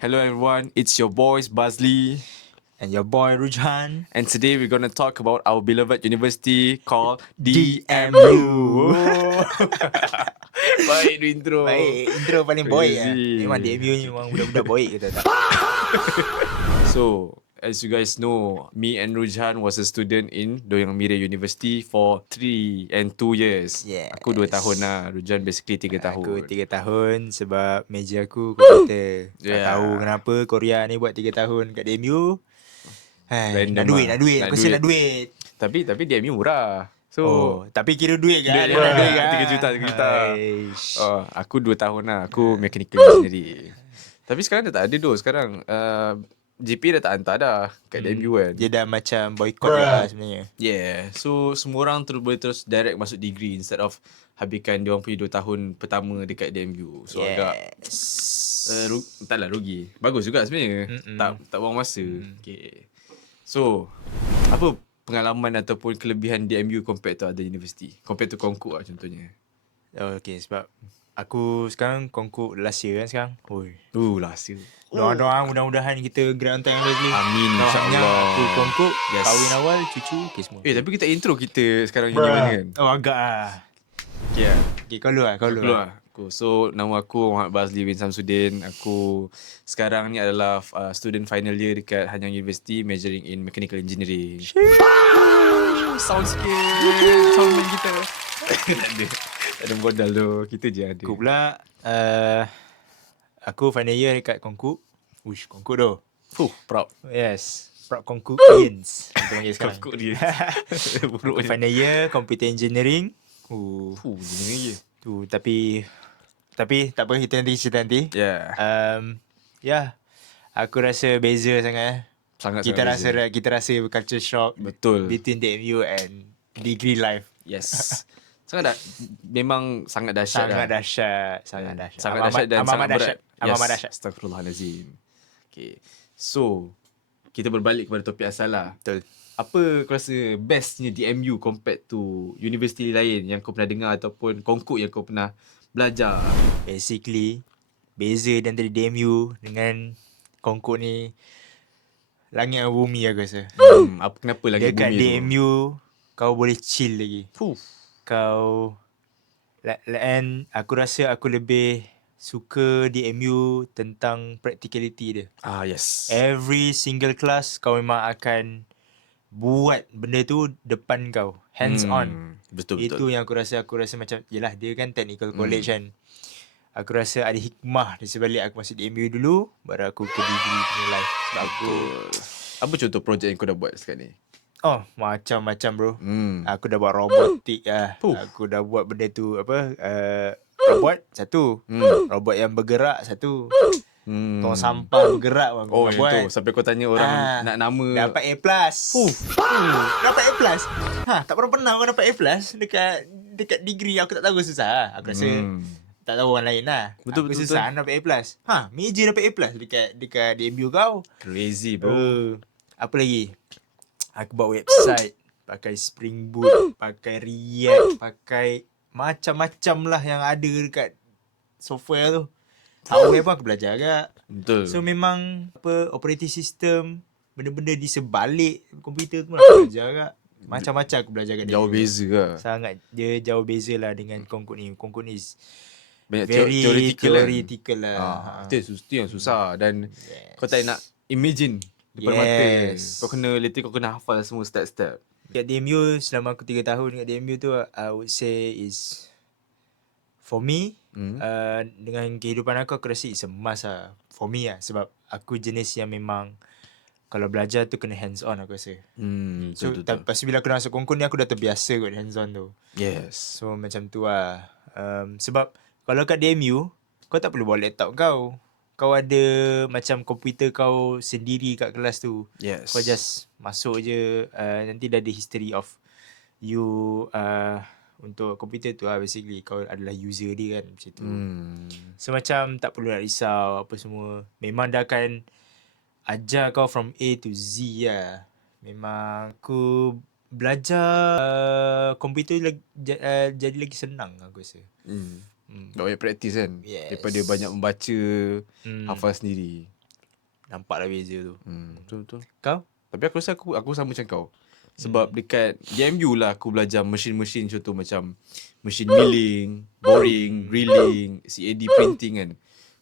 Hello everyone, it's your boys Bazli, And your boy Rujhan. and today we're gonna talk about our beloved university called DMU. DMU. Baik intro. Baik, intro paling boy lah. Crazy. Memang DMU ni memang budak-budak boy kita tak. So, as you guys know, me and Rujhan was a student in Doyang Mira University for 3 and 2 years. Yes. Aku 2 tahun lah, Rujhan basically 3 tahun. Aku 3 tahun sebab meja aku komputer. Tak Yeah. tahu kenapa Korea ni buat 3 tahun kat DMU. Hai, Random nak duit, lah. nak duit. Nak Aku rasa nak duit. Tapi DMU murah. So, Tapi kira duit kan? Duit Nak duit kan? 3 juta, 3 juta. Aish. Aku 2 tahun lah. Aku mechanical engineering. Tapi sekarang dah tak ada doh. Sekarang GP dah tak hantar dah kat DMU kan. Dia dah macam boycott lah sebenarnya. Yeah. So semua orang boleh terus direct masuk degree instead of habiskan dia orang punya 2 tahun pertama dekat DMU. So agak entahlah rugi. Bagus juga sebenarnya. Tak buang masa. Okay. So apa pengalaman ataupun kelebihan DMU compared to other university? Compared to Konkuk lah contohnya. Okay, sebab aku sekarang Konkuk last year kan sekarang. Oi. Last year. Doang-doang mudah-mudahan kita grad on time lagi. Amin, Doakannya insyaAllah. aku Konkuk, Yes. kahwin awal, cucu, okay semua. Tapi kita intro kita sekarang uni mana kan? Oh agak lah. Yeah. Okay, kau dulu lah, kau dulu lah. So nama aku Muhammad Bazli bin Samsudin. Aku sekarang ni adalah student final year dekat Hanyang University majoring in mechanical engineering. Sound sikit. Sound main kita. Tak ada modal tu. Kita je ada. Aku pula, aku final year dekat Konkuk. Uish, Konkuk tu. Proud. Yes, Proud Konkukians. Kita panggil sekarang. Kau dia. Aku final year, computer engineering. Engineering je. Tapi tak apa, kita nanti cerita nanti. Yeah. Aku rasa beza sangat. Sangat Kita rasa culture shock Betul. between DMU and degree life. Yes. Memang sangat dahsyat. Sangat dahsyat. Sangat dahsyat. Sangat dahsyat dan sangat berat. Amat dahsyat. Astaghfirullahalazim. Okay. So, kita berbalik kepada topik asal lah. Betul. Apa kau rasa bestnya DMU compared to universiti lain yang kau pernah dengar ataupun Konkuk yang kau pernah belajar? Basically, beza di antara DMU dengan Konkuk ni langit dan bumi aku rasa. Kenapa lagi Dekat bumi DMU, kau boleh chill lagi. tu? Kau and aku rasa aku lebih suka DMU tentang practicality dia. Yes. Every single class kau memang akan buat benda tu depan kau, hands on. Betul. Itu yang aku rasa macam yelah dia kan technical college kan. Aku rasa ada hikmah di sebalik aku masuk DMU dulu baru aku ke degree punya life. Bagus. Apa contoh projek yang kau dah buat sekarang ni? Oh, macam-macam bro. Aku dah buat robotik lah. Aku dah buat benda tu robot satu. Robot yang bergerak satu. Tong sampah bergerak pun aku buat. Itu sampai kau tanya orang nak nama. Dapat A+. Dapat A+. Tak pernah kau dapat A+ dekat degree. Aku tak tahu susah. Aku rasa tak tahu orang lain lah. Betul. Susah dapat A+. Meja dapat A+ dekat DMU kau. Crazy bro. Apa lagi? Aku buat website pakai Spring Boot, pakai React, pakai macam-macam lah yang ada dekat software tu. Hardware pun aku belajar agak. Betul. So memang operating system, benda-benda di sebalik komputer tu pun aku belajar agak. Macam-macam aku belajar kat dia. Jauh beza ke? Sangat dia jauh beza lah dengan Konkuk ni. Konkuk ni Banyak very theoretical lah. Itu yang susah. Dan kau tak nak imagine depan mata. Kau kena hafal semua step-step. Kat DMU, selama aku 3 tahun kat DMU tu, I would say is for me, dengan kehidupan aku rasa it's a must lah. For me lah. Sebab aku jenis yang memang kalau belajar tu kena hands on aku rasa. So lepas bila aku dah masuk Konkuk ni, aku dah terbiasa kot hands on tu. Yes. So macam tu lah. Sebab kalau kat DMU, kau tak perlu bawa laptop kau. Kau ada macam komputer kau sendiri kat kelas tu. Yes. Kau just masuk je. Nanti dah ada history of you untuk komputer tu lah. Basically kau adalah user dia kan macam tu. So macam tak perlu nak risau apa semua. Memang dah akan ajar kau from A to Z lah. Memang aku belajar komputer jadi lagi senang aku rasa. Tak banyak practice kan. Yes. Daripada banyak membaca, hafal sendiri. Nampaklah beza tu. Betul. Kau? Tapi aku rasa aku sama macam kau. Sebab dekat DMU lah aku belajar mesin-mesin contoh macam mesin milling, boring, drilling, CAD printing kan.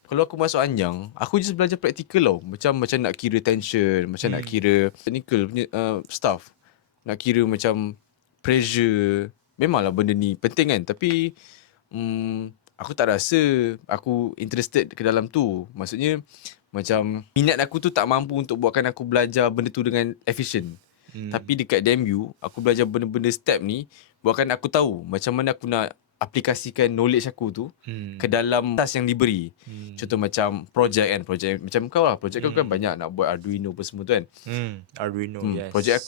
Kalau aku masuk Anyang, aku just belajar praktikal tau. Macam nak kira tension, macam nak kira technical punya stuff. Nak kira macam pressure. Memanglah benda ni penting kan. Tapi aku tak rasa aku interested ke dalam tu. Maksudnya macam minat aku tu tak mampu untuk buatkan aku belajar benda tu dengan efficient. Tapi dekat DMU, aku belajar benda-benda step ni buatkan aku tahu macam mana aku nak aplikasikan knowledge aku tu ke dalam task yang diberi. Contoh macam projek macam kau lah. Projek kau kan banyak nak buat Arduino apa semua tu kan. Arduino, yes. Projek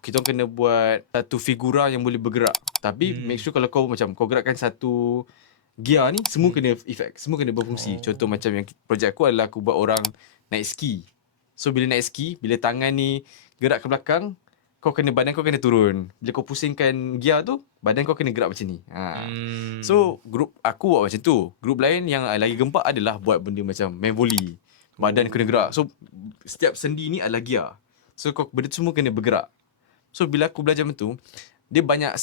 kita kena buat satu figura yang boleh bergerak. Tapi make sure kalau kau macam kau gerakkan satu gear ni semua kena effect, semua kena berfungsi. Contoh macam yang projek aku adalah aku buat orang naik ski. So bila naik ski, bila tangan ni gerak ke belakang, badan kau kena turun. Bila kau pusingkan gear tu, badan kau kena gerak macam ni. So grup aku buat macam tu. Grup lain yang lagi gempak adalah buat benda macam main volley. Badan kena gerak. So setiap sendi ni adalah gear. So benda tu semua kena bergerak. So bila aku belajar macam tu, dia banyak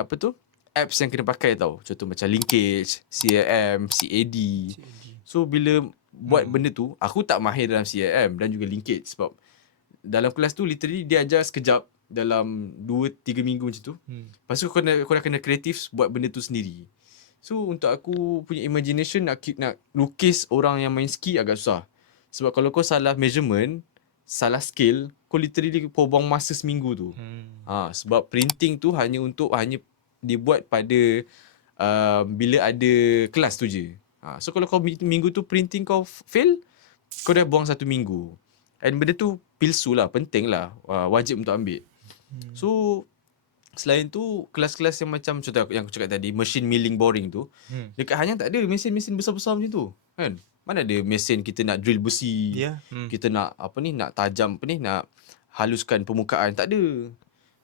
apa tu, apps yang kena pakai tau. Contoh macam linkage, CAM, CAD. So bila buat benda tu, aku tak mahir dalam CAM dan juga linkage. Sebab dalam kelas tu literally dia ajar sekejap dalam 2-3 minggu macam tu. Lepas tu kau dah kena kreatif buat benda tu sendiri. So untuk aku punya imagination nak lukis orang yang main ski agak susah. Sebab kalau kau salah measurement, salah scale, kau literally kau buang masa seminggu tu. Sebab printing tu hanya dibuat pada bila ada kelas tu je. So kalau kau minggu tu printing kau fail, kau dah buang 1 minggu. And benda tu pilsu lah, penting lah, wajib untuk ambil. So selain tu, kelas-kelas yang macam contoh yang aku cakap tadi, machine milling boring tu, dekat Hanyang tak ada mesin-mesin besar-besar macam tu kan. Mana ada mesin kita nak drill besi, kita nak nak tajam nak haluskan permukaan, tak ada.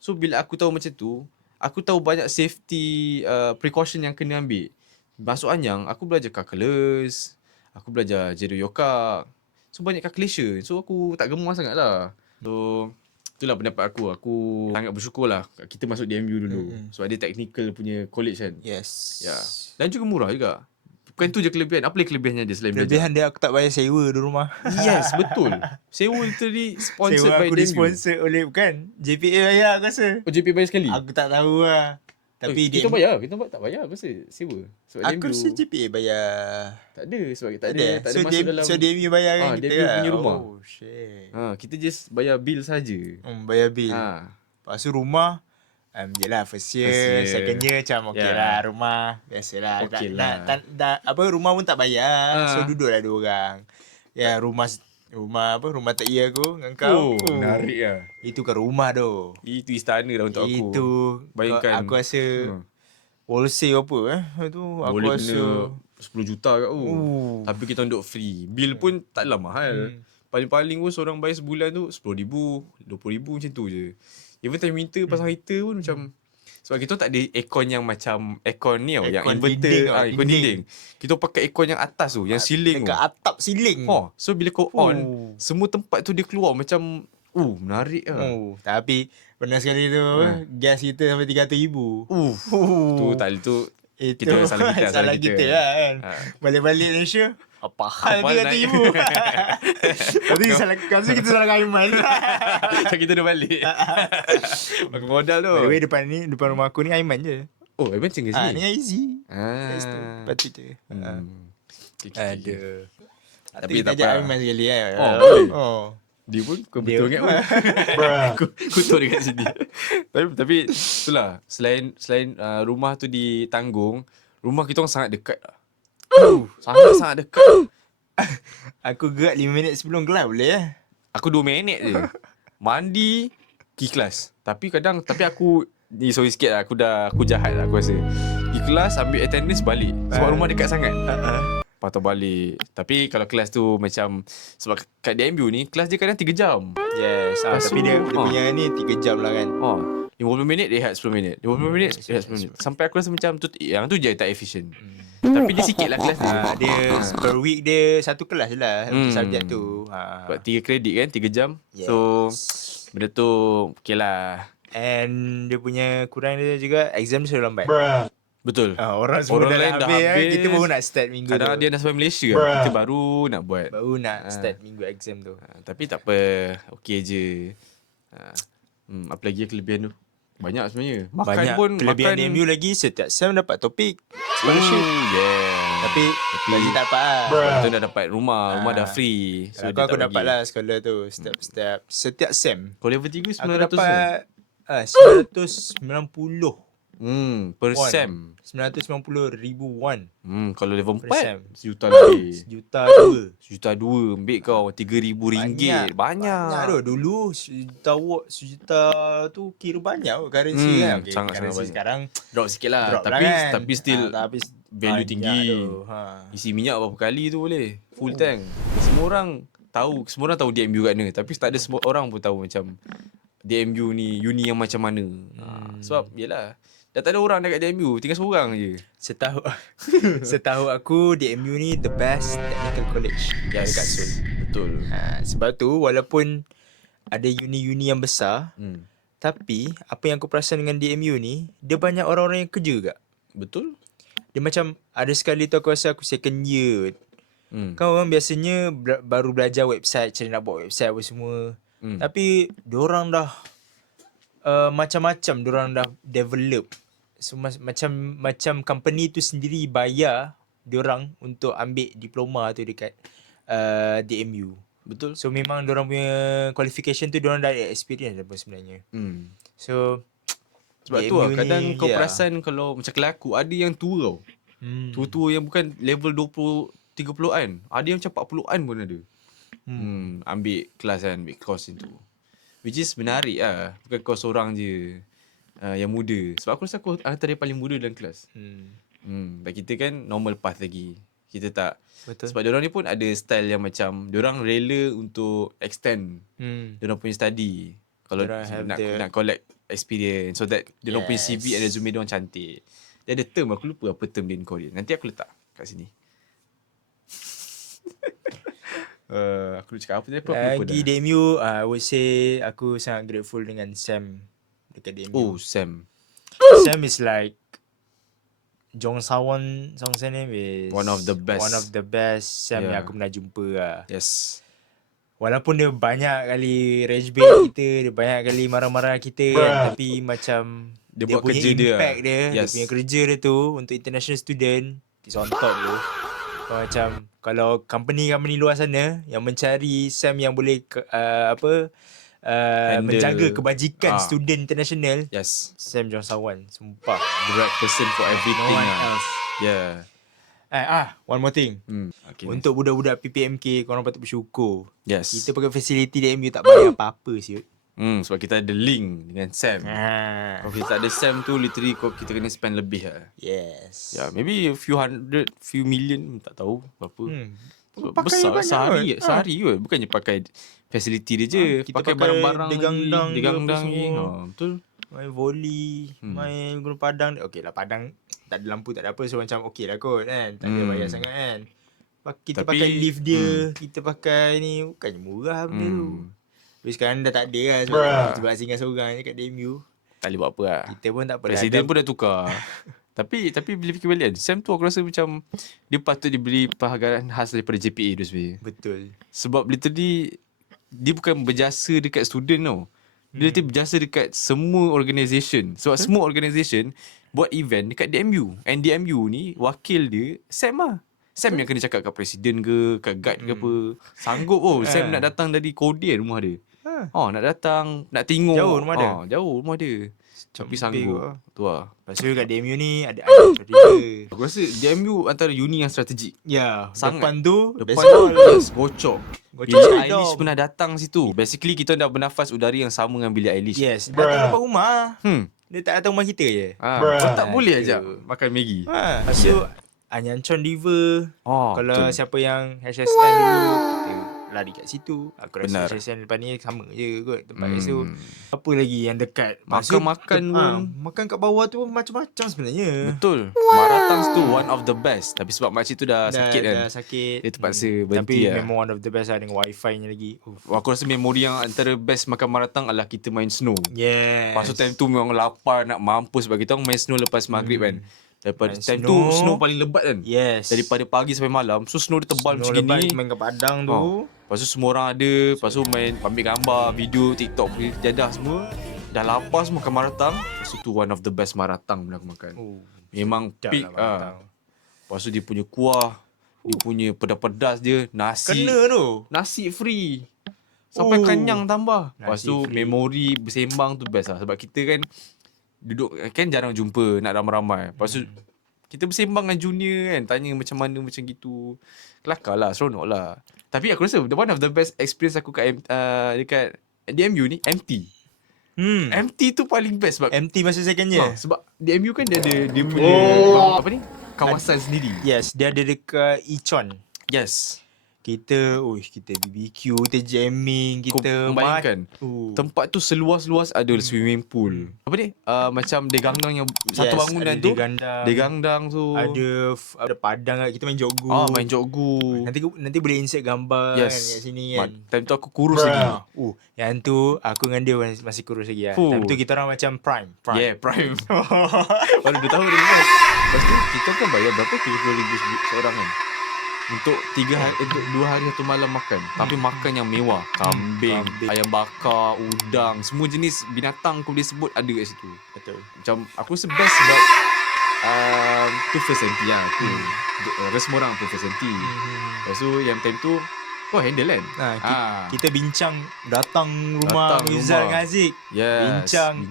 So bila aku tahu macam tu, aku tahu banyak safety precaution yang kena ambil. Masuk Anyang, aku belajar calculus, aku belajar Jero Yoka. So banyak calculation. So aku tak gemar sangat lah. So itulah pendapat aku. Aku sangat bersyukur lah kita masuk DMU dulu. Sebab dia technical punya college kan. Yes. Ya. Dan juga murah juga. Bukan tu je kelebihan. Apa lagi kelebihannya dia selain Kelebihan belajar? dia aku tak bayar sewa di rumah. Yes, betul. Sewa literally sponsored Sewa by aku DMU. di-sponsor oleh bukan JPA bayar aku rasa. Oh, JP bayar sekali? Aku tak tahu lah. Tapi kita bayar. Kita tak bayar. Apa sewa? Sebab aku DMU rasa JPA bayar. tak ada. Sebab tak ada So, masuk dalam. so DMU bayar kan kita DMU lah. punya rumah. Oh shit. Kita just bayar bil saja. Bayar bil. Lepas tu rumah, yelah first year, second year macam okay lah rumah. Biasalah. Okay Apa rumah pun tak bayar. So duduklah 2 orang. Ya rumah tak iya aku dengan kau. Menarik lah. Itu kan rumah tu. Itu istana lah untuk aku. Itu bayangkan. aku rasa wholesale apa tu aku boleh rasa kena 10 juta kat tu. Tapi kita duduk free. Bil pun taklah mahal. Paling-paling pun seorang bayar sebulan tu 10,000, 20,000 macam tu je. Even time winter pasang heater pun macam, sebab kita tak ada aircon yang macam aircon ni tau, yang inverter, aircon dinding. Kita pakai aircon yang atas tu, yang ceiling tu. Dekat atap ceiling. So bila kau on, semua tempat tu dia keluar macam menarik lah. Tapi pernah sekali tu gas kita sampai 300,000. Tu tali tu kita salah kita lah kan. Balik-balik Malaysia, apa hal 300,000? Lepas tu kita salah Aiman. Macam kita dah balik. Pakai modal tu. By the way depan rumah aku ni Aiman je. Oh, Aiman tinggal sini? Ni Aizy. Lepas tu je. Ada. Tapi kita ajak Aiman sekali kan. Dia pun betul ingat pun. Aku kutuk dekat sini. Tapi itulah, selain rumah tu ditanggung, rumah kita orang sangat dekat lah. Sangat dekat. Aku gerak 5 minit sebelum kelas boleh Aku 2 minit je. Mandi, pergi kelas. Tapi aku ni sorry sikit lah, aku jahat lah aku rasa. Pergi kelas, ambil attendance, balik. Sebab rumah dekat sangat. Patut balik. Tapi kalau kelas tu macam, sebab kat DMU ni kelas dia kadang 3 jam. Yes. Tapi dia punya ni 3 jam lah kan. 50 minit rehat 10 minit. 50 minit rehat 10 minit. Sampai aku rasa macam tu, yang tu je tak efficient. Tapi dia sikit lah kelas dia. Dia per week dia satu kelas je lah untuk subjek tu. Buat 3 kredit kan, 3 jam. Yes. So benda tu okay lah. And dia punya kurang dia juga exam dia selalu lambat. Betul. Orang semua Orang dah lain dah habis, habis. Kita baru nak start minggu Kadang tu. dia dah sampai Malaysia kan. Kita baru nak buat. Baru nak start minggu exam tu. Tapi tak apa. Okay je. Apa lagi kelebihan tu? Banyak sebenarnya. Makan Banyak pun kelebihan makan. MU lagi. Setiap sem dapat topik scholarship. Yeah. Tapi gaji tak dapat lah. Kita dah dapat rumah. Rumah dah free. So dia aku tak dapat bagi. lah sekolah tu. Setiap sem. Kalau level 3 Aku 900 dapat 990 per won. sem. 990,000 won. Kalau level Per sem. 4 sejuta lebih. Sejuta dua. Sejuta dua ambil kau RM3,000. Banyak. tu. Dulu sejuta tu kira banyak currency kan. Okay, sangat-sangat currency banyak. sekarang Drop sikit lah. drop Tapi lah kan. tapi still tapi value banyak tinggi. tu. Isi minyak berapa kali tu boleh. Full tank. Semua orang tahu DMU kat mana. Tapi tak ada semua orang pun tahu macam DMU ni uni yang macam mana. Sebab yelah, dah tak ada orang dekat DMU, tinggal seorang je. Setahu aku DMU ni the best technical college dekat Seoul. Betul. Sebab tu walaupun ada uni-uni yang besar, tapi apa yang aku perasan dengan DMU ni, dia banyak orang-orang yang kerja juga. Betul. Dia macam ada sekali tu aku rasa aku second year. Kan orang biasanya baru belajar website, cari nak buat website apa semua. Tapi diorang dah macam-macam diorang dah develop. So, macam company tu sendiri bayar diorang untuk ambil diploma tu dekat DMU. Betul. So memang diorang punya qualification tu diorang dah ada experience apa sebenarnya. So sebab tu lah, kadang kau perasan kalau macam kelas aku, ada yang tua tau. Tua-tua yang bukan level 20, 30-an. Ada yang macam 40-an pun ada. Ambil kelas kan, ambil course itu. Which is menarik lah. Bukan kau seorang je yang muda. Sebab aku rasa aku antara yang paling muda dalam kelas. Dan kita kan normal path lagi. Kita tak. Betul. Sebab diorang ni pun ada style yang macam diorang rela untuk extend diorang punya study. Kalau nak collect experience, so that diorang punya CV and resume diorang cantik. Dia ada term, aku lupa apa term dia in Korean. Nanti aku letak kat sini. Aku nak cakap apa tadi, aku lupa dah. Lagi DMU, I would say aku sangat grateful dengan Sam dekat DMU. Oh, Sam. Sam is like Jong Sawon name is One of the best Sam yang aku pernah jumpa lah. Yes. Walaupun dia banyak kali rage bait kita, dia banyak kali marah-marah kita kan, tapi macam Dia dia buat punya kerja dia impact lah. dia, Yes. dia punya kerja dia tu untuk international student is on top tu. Macam kalau company luar sana yang mencari Sam yang boleh menjaga kebajikan student international, Yes. Sam Jong Sawan, sumpah. The right person for everything. No one else. Yeah. One more thing. Okay. Untuk budak-budak PPMK, korang patut bersyukur. Yes. Kita pakai facility DMU tak bayar apa-apa siut. Sebab kita ada link dengan Sam. Kalau kita tak ada Sam tu, literally kita kena spend lebih lah. Yes. Yeah, maybe a few hundred, few million, tak tahu berapa. Sebab Pakai besar banyak sehari kot. Bukannya pakai facility dia je. Kita pakai barang-barang digangdang lagi. je apa Digangdang je. semua. Betul. Main volley, main guna padang. Okey lah, padang tak ada lampu, tak ada apa. So macam okey lah kot kan. Tak ada bayar sangat kan. Kita Tapi, pakai lift dia, kita pakai ni, bukannya murah benda tu. Tapi sekarang dah tak ada lah. Sebab singgah seorang je kat DMU. tak boleh buat apa lah. Kita pun tak apa. Presiden pun dah tukar. Tapi bila fikir balik kan, Sam tu aku rasa macam dia patut diberi penghargaan khas daripada JPA tu sebenarnya. Betul. Sebab literally dia bukan berjasa dekat student tau. Dia berjasa dekat semua organisation. Sebab semua organisation buat event dekat DMU. And DMU ni wakil dia Sam lah. Sam yang kena cakap kat presiden ke, kat guide ke apa. Sanggup Sam nak datang dari Kodia rumah dia. Nak datang, nak tengok. Jauh rumah dia? Jauh rumah dia. Tapi sanggup. Tu lah. Lepas tu kat DMU ni ada adik. Aku rasa DMU antara uni yang strategik. Ya, Sangat. depan tu Depan best of all. yes, gocok. Billie Gocok Eilish dong. pernah datang situ. Basically kita dah bernafas udara yang sama dengan Billie Eilish. Yes, datang depan rumah. Hmm. Dia tak datang rumah kita je. Kau tak boleh ajak makan Maggi. Lepas tu Anyancon River. Oh, Kalau betul. siapa yang HSN dulu, kita lari kat situ. Aku Benar. rasa session lepas ni sama je kot tempat kat situ. Apa lagi yang dekat? Makan-makan pun. Makan kat bawah tu macam-macam sebenarnya. Betul. Marathons tu one of the best. Tapi sebab makcik tu dah sakit kan. Dah sakit. Dia terpaksa Tapi berhenti lah. memang one of the best lah dengan wifi-nya lagi. Aku rasa memori yang antara best makan marathon adalah kita main snow. Yes. Lepas tu time tu memang lapar nak mampus sebab kita orang main snow lepas maghrib kan. Daripada Main time snow. tu snow paling lebat kan. Yes. Daripada pagi sampai malam. So snow dia tebal macam lebat gini. main kat padang tu. Lepas tu semua orang ada. Lepas tu main ambil gambar, video, TikTok, jadah semua. Dah lapar semua makan marathon. Lepas tu one of the best marathon bila aku makan. Memang peak Lepas tu dia punya kuah, dia punya pedas-pedas dia, nasi. Kena tu. Nasi free. Sampai kenyang tambah. Lepas Nasi tu free. memori bersembang tu best lah. Sebab kita kan duduk kan jarang jumpa nak ramai-ramai. Lepas tu kita bersembang dengan junior kan, tanya macam mana macam gitu. Kelakar lah, seronok lah. Tapi aku rasa one of the best experience aku kat dekat DMU ni MT. MT tu paling best sebab MT masa second year. sebab DMU kan dia ada dia punya apa ni? Kawasan sendiri. Yes, dia ada dekat Ichon. Yes. Kita BBQ, kita jamming, kita Kau bayangkan tempat tu seluas-luas ada swimming pool. Apa ni? Macam degangdang yang satu bangunan tu. Degangdang tu. Ada padang kat kita main joggu. Main joggu. Nanti boleh insert gambar kan kat sini kan. Time tu aku kurus lagi. Yang tu aku dengan dia masih kurus lagi lah. Time tu kita orang macam prime. Yeah, prime. Baru 2 tahun dah. Lepas tu kita kan bayar berapa? 30,000 seorang kan. Untuk 2 hari 1 malam makan. Tapi makan yang mewah. Kambing, ayam bakar, udang, semua jenis binatang kau boleh sebut ada kat situ. Betul. Macam aku rasa best sebab tu first anti lah aku. Semua orang pun first anti. Lepas tu yang time tu kau handle kan? Kita bincang datang rumah Muzal dengan Aziz. Yes, bincang.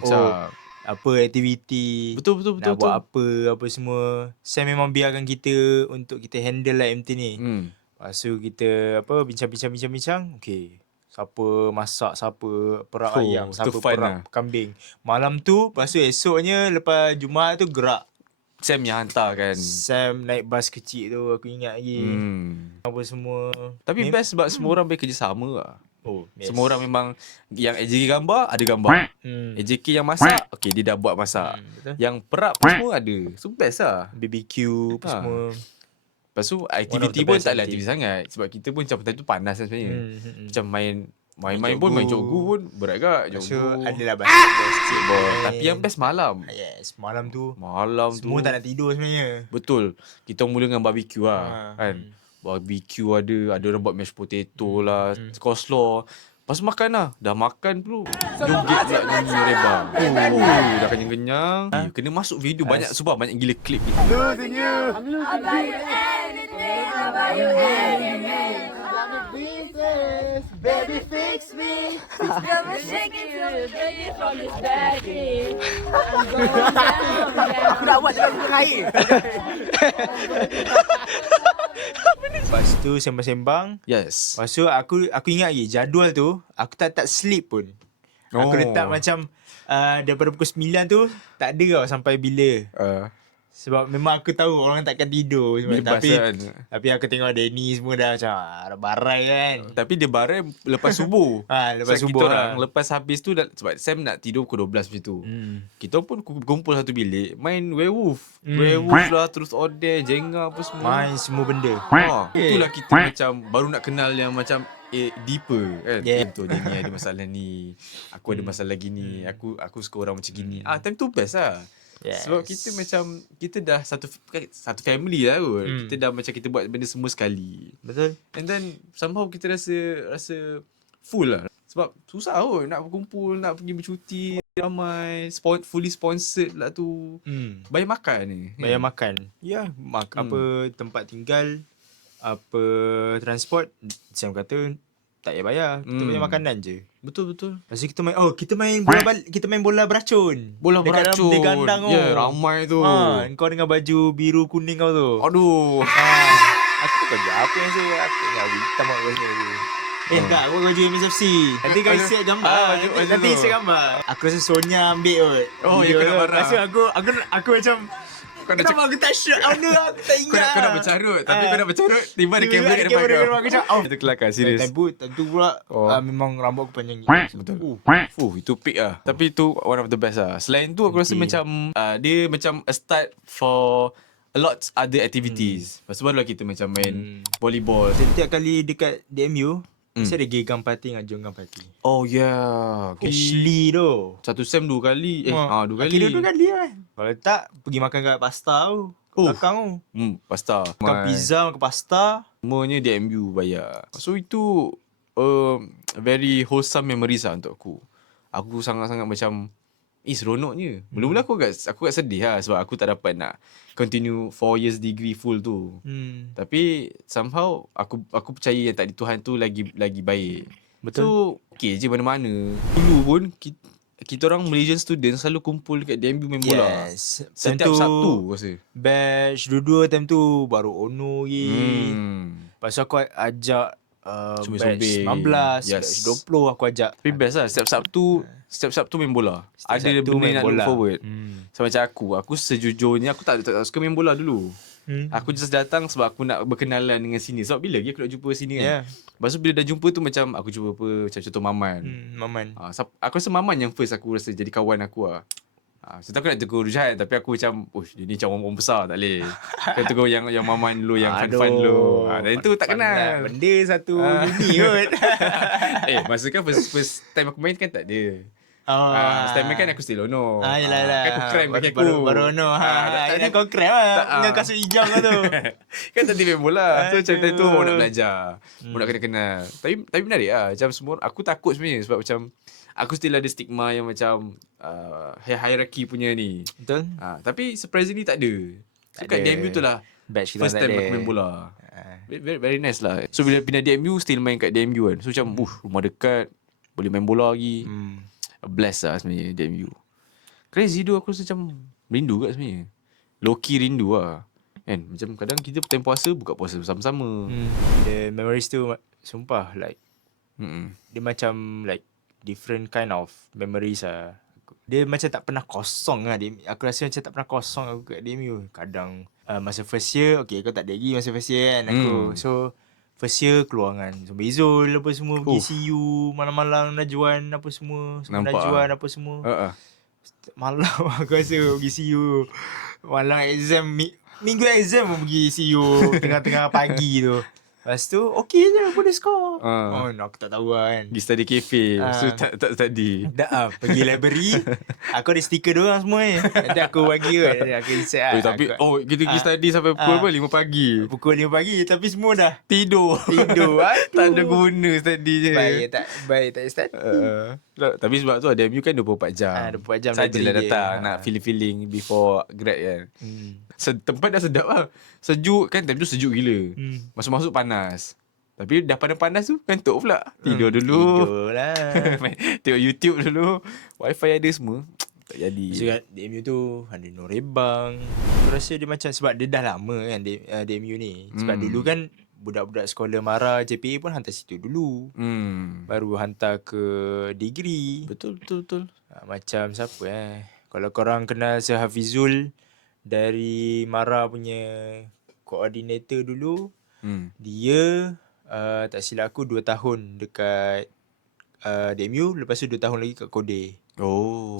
Apa aktiviti, betul nak buat apa semua. Saya memang biarkan kita untuk kita handle lah MT ni. Lepas tu kita bincang. Okay, siapa masak, siapa perak ayam, siapa perak kambing. Malam tu, lepas tu esoknya lepas Jumaat tu gerak. Sam yang hantar kan. Sam naik bas kecil tu, aku ingat lagi. Apa semua. Tapi best sebab semua orang bekerjasama lah. Yes. Semua orang memang yang AJK gambar, ada gambar. AJK yang masak, okay dia dah buat masak. Yang perak pun semua ada. So best lah. BBQ apa semua. Lepas tu aktiviti pun taklah aktiviti sangat. Sebab kita pun macam time tu panas kan sebenarnya. Macam main pun main joggu pun berat kat joggu. So adalah basketball. Tapi yang best malam. Yes, malam tu Semua tak nak tidur sebenarnya. Betul. Kita mula dengan barbecue lah kan. Barbecue ada orang buat mashed potato lah, coleslaw. Lepas makan lah. Dah makan pula joget pula nyanyi rebang. Dah kenyang-kenyang. Kena masuk video banyak gila klip ni. Losing you. I'm losing you. I'll buy you anything. I'll buy you anything. I'm a princess. Baby, fix me. Never shaking till the baby from his baggy. I'm going down. Aku nak buat dalam air. Lepas tu sembang-sembang. Yes. Lepas tu aku ingat lagi jadual tu aku tak sleep pun. Aku letak macam daripada pukul 9 tu tak ada tau sampai bila. Sebab memang aku tahu orang takkan tidur semua. Tapi aku tengok Danny semua dah macam barai kan. Tapi dia barai lepas subuh. Lepas so, subuh kita orang lepas habis tu sebab Sam nak tidur pukul 12 macam tu. Kita pun kumpul satu bilik main werewolf. Werewolf lah, terus order, jenga apa semua. Main semua benda. Itulah kita macam baru nak kenal yang macam deeper kan. Betul dia ni ada masalah ni. Aku ada masalah gini. Aku suka orang macam gini. Time tu best lah. Yes. Sebab kita macam kita dah satu family lah kot. Kita dah macam kita buat benda semua sekali. Betul. And then somehow kita rasa full lah. Sebab susah kot nak berkumpul, nak pergi bercuti ramai, fully sponsored lah tu. Bayar makan ni. Bayar makan. Ya, apa tempat tinggal, apa transport, Sam kata tak payah bayar. Kita bayar makanan je. Betul. Lepas tu kita main bola beracun. Bola dekat beracun. Dekat gandang tu. Ya, ramai tu. Kau dengan baju biru kuning kau tu. Aduh. Aku baju apa yang saya aku ingat hitam aku rasa tu. Enggak, aku baju MSFC. Nanti kau share gambar. Nanti share gambar. Aku rasa Sonia ambil kot. Oh, ya kena marah. Lepas tu aku macam Kenapa aku tak sure owner aku tak ingat. Kau nak bercarut. Tapi kau nak bercarut, tiba ada kamera kat depan kau. Aku cakap, Itu kelakar, serius. Time tu pula memang rambut aku panjang. Betul. Itu peak lah. Tapi itu one of the best lah. Selain tu aku rasa macam dia macam a start for a lot other activities. Lepas tu barulah kita macam main volleyball. Setiap kali dekat DMU mesti ada gay gun party dengan jonggang party. Oh yeah. Ashley tu. Satu sem 2 kali. 2 kali. Kira 2 kali kan. Kalau tak pergi makan kat pasta tu. Belakang tu. Pasta. Makan pizza, makan pasta. Semuanya DMU bayar. So itu very wholesome memories lah untuk aku. Aku sangat-sangat macam seronoknya. Mula-mula aku agak sedih lah sebab aku tak dapat nak continue 4 years degree full tu. Tapi somehow aku percaya yang takdir Tuhan tu lagi baik. Betul. So okay je mana-mana. Dulu pun kita orang Malaysian student selalu kumpul dekat DMU main bola. Yes. Setiap Sabtu rasa. Batch dua-dua time tu baru Ono lagi. Lepas tu aku ajak batch 19, Yes. batch 20 aku ajak. Tapi best lah setiap Sabtu main bola. Ada Sabtu benda main nak bola. look forward. So macam aku sejujurnya aku tak suka main bola dulu. Aku just datang sebab aku nak berkenalan dengan sini. Sebab bila lagi aku nak jumpa sini kan. Lepas tu bila dah jumpa tu macam aku jumpa macam contoh Maman. Maman. Aku rasa Maman yang first aku rasa jadi kawan aku lah. Sebab aku nak tegur Rujahan tapi aku macam dia ni macam orang besar tak boleh. Aku tegur yang Maman dulu, yang fun dulu. Dan itu tak kenal. Benda satu ni kot. Masa kan first time aku main kan tak ada. Time main kan aku still Ono. Yelah. Kan aku cram kaki aku. Baru Ono. Ini kau cram lah. Dengan kasut hijau kau tu. Kan tadi main bola. So macam time tu orang nak belajar. Orang nak kenal-kenal. Tapi menarik lah. Macam semua aku takut sebenarnya sebab macam aku still ada stigma yang macam hierarchy punya ni. Betul. Tapi surprisingly tak ada. So kat DMU tu lah Batch kita first time aku main bola. Very nice lah. So bila pindah DMU still main kat DMU kan. So macam rumah dekat, boleh main bola lagi. Bless lah sebenarnya DMU. Crazy tu aku rasa macam rindu kat sebenarnya. Low-key rindu lah. Kan macam kadang kita time puasa buka puasa bersama-sama. The memories tu sumpah like dia macam like different kind of memories lah. Dia macam tak pernah kosong lah. Aku rasa macam tak pernah kosong aku kat DMU. Kadang masa first year, okay kau tak ada lagi masa first year kan aku. So first year keluar dengan Zumba Izul apa semua, pergi CU, malam-malam Najwan apa semua. Najwan apa semua. Malam aku rasa pergi CU. Malam exam, minggu exam pun pergi CU tengah-tengah pagi tu. Lepas tu okey je boleh score. Aku tak tahu lah kan. Pergi study cafe. So tak study. Tak pergi library. Aku ada stiker diorang semua ni. Nanti aku bagi kot. Nanti aku insert lah. Tapi kita pergi study sampai pukul 5 pagi. Pukul 5 pagi tapi semua dah Tidur. Tak ada guna study je. Baik tak study. Tapi sebab tu DMU kan 24 jam. 24 jam sajalah datang nak feeling before grad kan. Tempat dah sedap lah. Sejuk kan, time tu sejuk gila. Masuk-masuk panas. Tapi dah panas-panas tu kantuk pula. Tidur dulu. Tidur lah. Tengok YouTube dulu. Wifi ada semua. Tak jadi. So kat DMU tu ada Norebang. Aku rasa dia macam sebab dia dah lama kan DMU ni. Sebab dulu kan budak-budak sekolah Mara JPA pun hantar situ dulu. Baru hantar ke degree. Betul. Macam siapa kalau korang kenal Sir Hafizul dari Mara punya koordinator dulu. Dia tak silap aku 2 tahun dekat DMU. Lepas tu 2 tahun lagi kat Kode.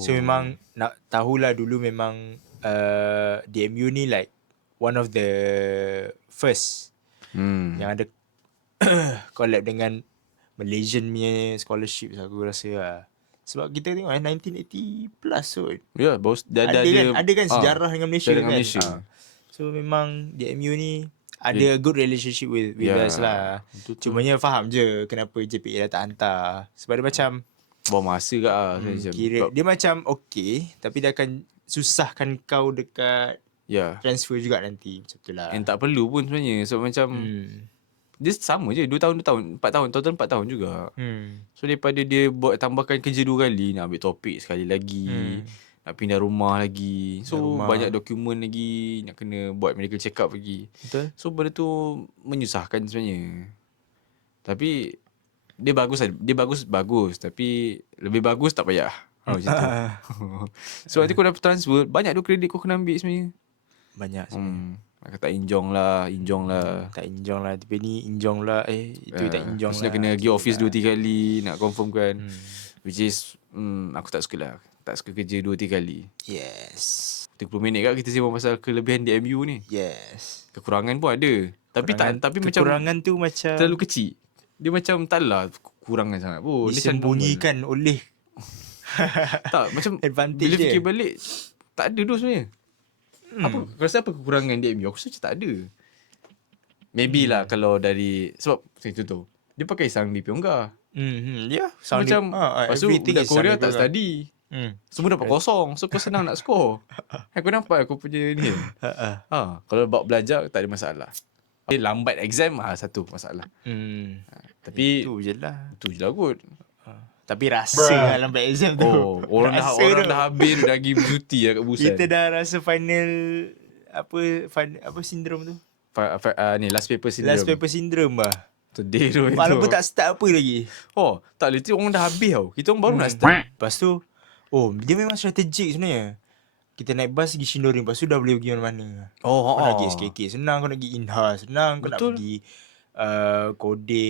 So memang nak tahulah dulu memang DMU ni like one of the first yang ada collab dengan Malaysian punya scholarships aku rasa lah. Sebab kita tengok 1980 plus kot. Ya, ada kan sejarah dengan Malaysia dengan kan. Malaysia. So memang DMU ni ada a good relationship with us lah. Betul. Cumanya faham je kenapa JPA dah tak hantar. Sebab dia macam bawa masa kat lah. kira dia macam okay tapi dia akan susahkan kau dekat transfer juga nanti. Macam tu lah. And tak perlu pun sebenarnya. So macam dia sama je 2 tahun 4 tahun. Tahun 4 tahun juga. So daripada dia tambahkan kerja 2 kali, nak ambil topik sekali lagi, nak pindah rumah lagi. So banyak dokumen lagi, nak kena buat medical check up lagi. Betul. So benda tu menyusahkan sebenarnya. Tapi dia bagus tapi lebih bagus tak payah. Macam tu. So nanti kau dapat transfer, banyak tu kredit kau kena ambil sebenarnya. Banyak sebenarnya. Aku tak injong lah. Tak injong lah. Tapi ni injong lah. Itu tak injong Lepas lah. tu kena pergi office 2-3 kali nak confirm kan. Which is aku tak suka lah. Tak suka kerja 2-3 kali. Yes. 30 minit kat kita sembang pasal kelebihan DMU ni. Yes. Kekurangan pun ada. Tapi macam kekurangan tu macam terlalu kecil. Dia macam taklah kurangan sangat pun. Dia macam normal. disembunyikan oleh Tak, macam advantage bila dia. fikir balik tak ada tu sebenarnya. Apa kau rasa apa kekurangan DMU? Aku rasa macam tak ada. Maybe lah kalau dari sebab saya contoh dia pakai sang di Pyongga. Ya, So, macam lepas tu budak Korea tak study. Semua dapat kosong. So kau senang nak score. Aku nampak aku punya ni. Kalau bawa belajar tak ada masalah. Lambat exam satu masalah. Tapi Itu je lah. tu je lah kot. Tapi rasa lah lambat exam tu. Orang Rasa tu. dah habis dah pergi cuti lah kat Busan. Kita dah rasa final apa sindrom tu? Ni last paper syndrome. Last paper syndrome lah. Sedih tu. Walaupun tak start apa lagi. Tak boleh. Orang dah habis tau. Kita orang baru nak start. Lepas tu, dia memang strategik sebenarnya. Kita naik bas pergi Shindorin. Lepas tu dah boleh pergi mana-mana. Kau nak pergi SKK senang. Kau nak pergi Inha senang. Kau nak pergi Kode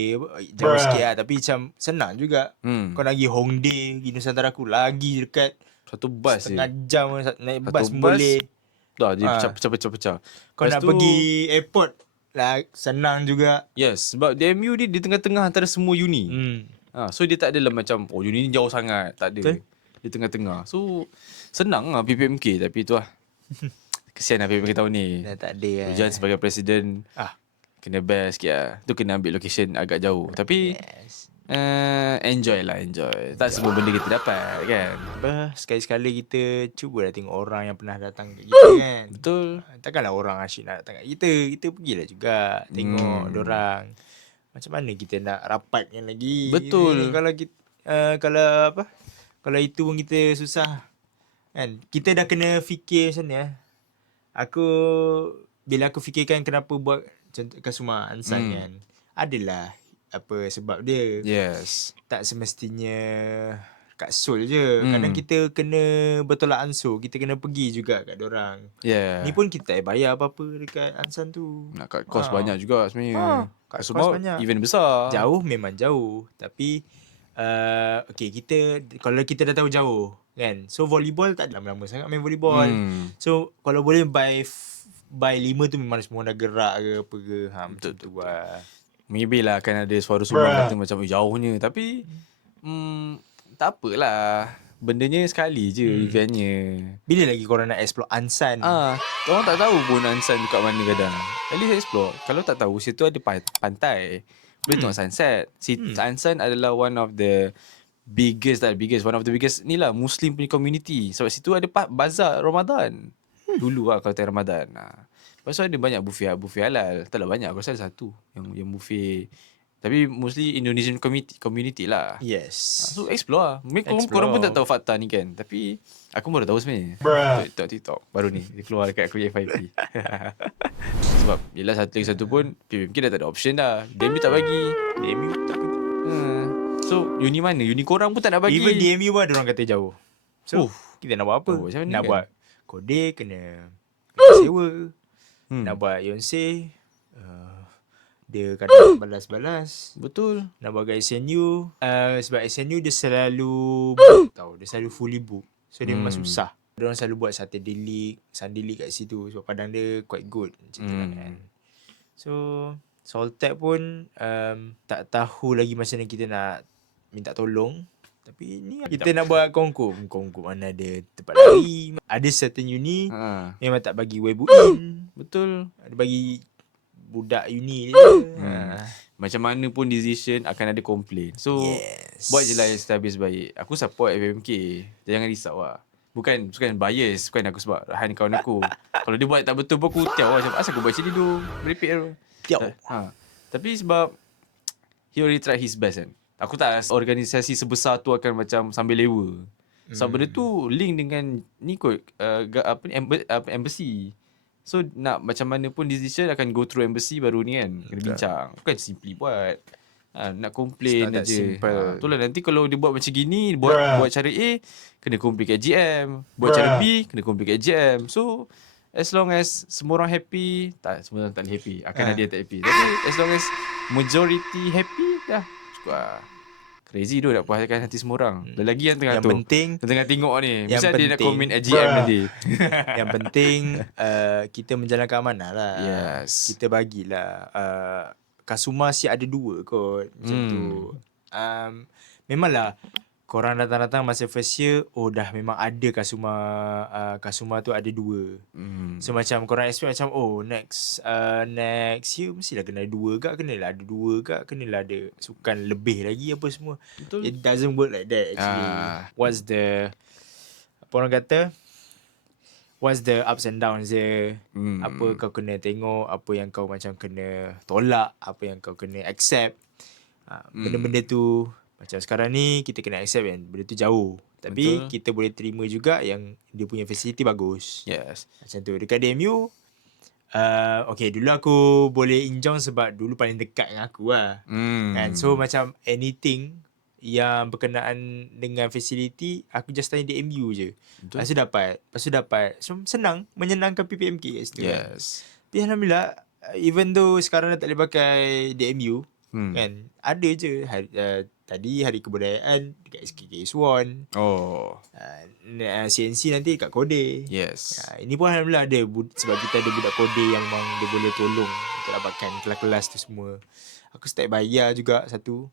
jauh sikit lah. Tapi macam senang juga. Kau nak pergi Hongdae, pergi Nusantara Ku lagi dekat. Satu bas je. Setengah jam naik bas pun bas, boleh. Dah dia pecah. Kau nak pergi airport lah, senang juga. Yes, sebab DMU ni di tengah-tengah antara semua uni. So dia tak adalah macam uni ni jauh sangat. Tak ada. Betul. Di tengah-tengah. So senang lah PPMK. Tapi tu lah. Kesian lah PPMK tahun ni. Dah tak ada kan. Hujan sebagai presiden kena best sikit lah. Tu kena ambil location agak jauh. Tapi enjoy. Tak semua benda kita dapat kan. Sekali-sekala kita cuba lah tengok orang yang pernah datang kat kita kan. Betul. Takkanlah orang asyik nak datang kat kita. Kita pergilah juga tengok dorang. Macam mana kita nak rapatkan lagi. Betul. Kalau itu pun kita susah kan. Kita dah kena fikir macam ni. Bila aku fikirkan kenapa buat contoh Kasuma Ansan kan. Adalah apa sebab dia. Yes. Tak semestinya kat Seoul je. Kadang kita kena bertolak ansur. Kita kena pergi juga kat dorang. Yeah. Ni pun kita tak bayar apa-apa dekat Ansan tu. Nak cut cost banyak juga sebenarnya. Cut Sebab cost banyak. event besar. Jauh memang jauh. Tapi okay, kalau kita dah tahu jauh kan. So volleyball tak adalah lama sangat main volleyball. So kalau boleh by 5 tu memang semua dah gerak ke apa ke. Macam tu lah. Maybe lah akan ada suara sumbang kata macam jauhnya. Tapi tak apalah. Bendanya sekali je eventnya. Bila lagi korang nak explore Ansan? Orang tak tahu pun Ansan kat mana kadang. At least explore. Kalau tak tahu situ ada pantai. Boleh tengok sunset. Ansan adalah one of the biggest ni lah Muslim punya community. Sebab situ ada bazar Ramadan. Dulu lah kalau time Ramadan. Lepas tu ada banyak buffet halal. Taklah banyak. Aku rasa ada satu yang buffet. Tapi mostly Indonesian community lah. Yes. So explore lah. Korang pun tak tahu fakta ni kan. Tapi aku baru tahu sebenarnya. TikTok baru ni dia keluar dekat aku FIP. Sebab yelah satu pun PPMK dah tak ada option dah. DMU tak bagi. DMU tak bagi. So uni mana? Uni korang pun tak nak bagi. Even DMU pun ada orang kata jauh. So kita nak buat apa? Macam mana Nak kan? buat Kode kena sewa. Nak buat Yonsei dia kadang balas-balas. Betul. Nak buat kat SNU sebab SNU dia selalu dia selalu fully book. So dia memang susah. Dia orang selalu buat Saturday League kat situ sebab padang dia quite good macam tu kan. So Soltec pun tak tahu lagi macam mana kita nak minta tolong. Tapi ni kita nak buat konkur mana ada tempat lari. Ada certain uni memang tak bagi webuin. Betul. Ada bagi budak uni je. Macam mana pun decision akan ada complain. So buat je lah yang established baik. Aku support FMK. Jangan risau lah. Bukan bias. Bukan aku sebab Rahan kawan aku. Kalau dia buat tak betul pun aku tiaw lah. Macam asal aku buat macam ni tu. Merepek tu. Tiaw. Tapi sebab he already tried his best kan. Aku tak rasa organisasi sebesar tu akan macam sambil lewa. Sebab benda tu link dengan ni kot embassy. So nak macam mana pun decision akan go through embassy baru ni kan. Kena bincang. Bukan simply buat. Nak complain aja. Itulah nanti kalau dia buat macam gini, buat cara A, kena complain kat GM. Buat cara B, kena complain kat GM. So as long as semua orang happy, semua orang tak happy, akan ada yang tak happy. Tapi as long as majority happy, dah cukup lah. Crazy tu nak puaskan hati semua orang. Lagi yang tengah tengah tengok ni. Mesti dia nak komen at GM nanti. Yang penting kita menjalankan amanah lah. Yes. Kita bagilah Kasuma si ada 2 kot. Macam tu. Memanglah korang datang-datang masa first year, dah memang ada Kasuma tu ada 2. So macam korang expect macam next year mestilah kena ada 2 kak, kenalah ada 2 kak, kenalah ada sukan lebih lagi apa semua. Betul. It doesn't work like that actually. What's the ups and downs dia. Apa kau kena tengok, apa yang kau macam kena tolak, apa yang kau kena accept. Benda-benda tu macam sekarang ni kita kena accept kan benda tu jauh. Tapi kita boleh terima juga yang dia punya facility bagus. Yes. Macam tu dekat DMU okay, dulu aku boleh injong sebab dulu paling dekat dengan aku lah. And so macam anything yang berkenaan dengan facility, aku just tanya DMU je. Lepas tu dapat. So senang, menyenangkan PPMK kat situ. Yes. Tapi Alhamdulillah, even though sekarang dah tak boleh pakai DMU, kan, ada je tadi hari kebudayaan dekat SKK Swan. CNC nanti dekat Kode. Yes. Ini pun Alhamdulillah ada sebab kita ada budak Kode yang memang dia boleh tolong untuk dapatkan kelas-kelas tu semua. Aku start bayar juga satu.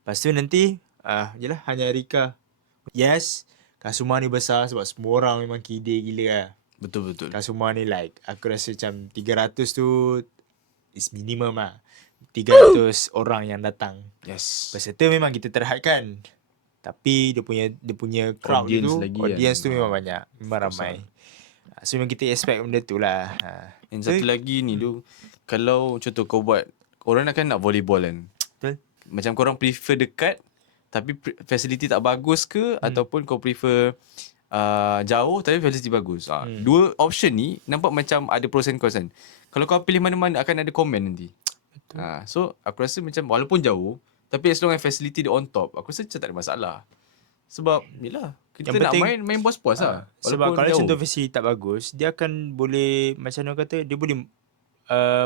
Lepas tu nanti yelah hanya Rika. Yes, Kasuma ni besar sebab semua orang memang kide gila lah. Betul. Kasuma ni like aku rasa macam 300 tu is minimum lah. 300 orang yang datang. Yes. Peserta memang kita terhadkan. Tapi dia punya crowd audience tu memang banyak. Memang ramai. So memang kita expect benda tu lah. Dan satu lagi ni tu, kalau contoh kau buat, korang nak volleyball kan. Betul. Macam korang prefer dekat tapi facility tak bagus ke, ataupun kau prefer jauh tapi facility bagus. Dua option ni nampak macam ada pros and cons kan. Kalau kau pilih mana-mana akan ada komen nanti. So aku rasa macam walaupun jauh tapi as long as facility dia on top, aku rasa macam tak ada masalah. Sebab yelah kita yang nak main puas-puas lah. Sebab kalau contoh facility tak bagus, dia akan boleh macam orang kata, dia boleh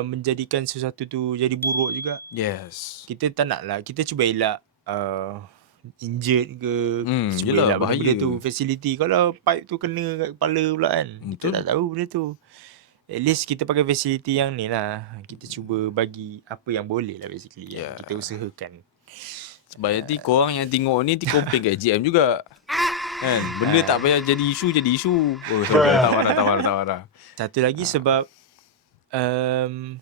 menjadikan sesuatu tu jadi buruk juga. Yes. Kita tak nak lah. Kita cuba elak injured ke. Cuba yelah, elak bahaya. benda tu facility. Kalau pipe tu kena kat kepala pula kan. Kita tak tahu benda tu. At least kita pakai facility yang ni lah. Kita cuba bagi apa yang boleh lah basically. Kita usahakan. Sebab nanti korang yang tengok ni complain kat GM juga. Kan? Benda tak payah jadi isu. Tak marah. Satu lagi sebab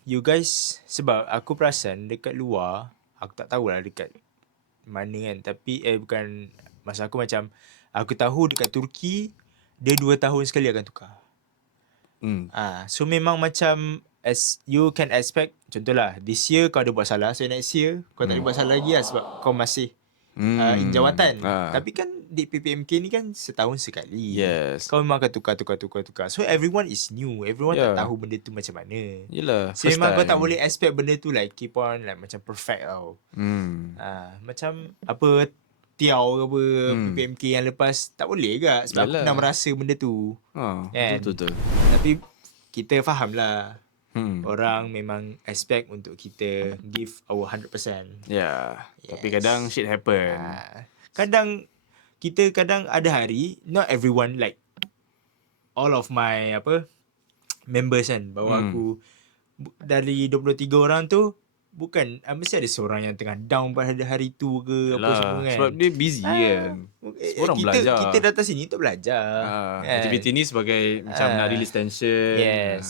you guys, sebab aku perasan dekat luar, aku tak tahulah dekat mana kan, tapi bukan, masa aku macam aku tahu dekat Turki dia 2 tahun sekali akan tukar. So memang macam as you can expect, contohlah this year kau ada buat salah, so next year kau tak boleh buat salah lagi lah sebab kau masih in jawatan. Tapi kan di PPMK ni kan setahun sekali. Yes. Kau memang akan tukar. So everyone is new. Everyone tak tahu benda tu macam mana. Yelah. So memang kau tak boleh expect benda tu like keep on like macam perfect tau. Macam apa Tiaw ke apa PPMK yang lepas tak boleh ke sebab aku pernah merasa benda tu. Betul. Tapi kita faham lah. Orang memang expect untuk kita give our 100%. Tapi kadang shit happen. Kadang ada hari, not everyone like all of my members kan, bawa aku dari 23 orang tu, bukan mesti ada seorang yang tengah down pada hari tu ke. Apa semua kan. Sebab dia busy kan. Semua orang belajar. Kita datang sini untuk belajar. Aktiviti ni sebagai macam nak release tension. Yes.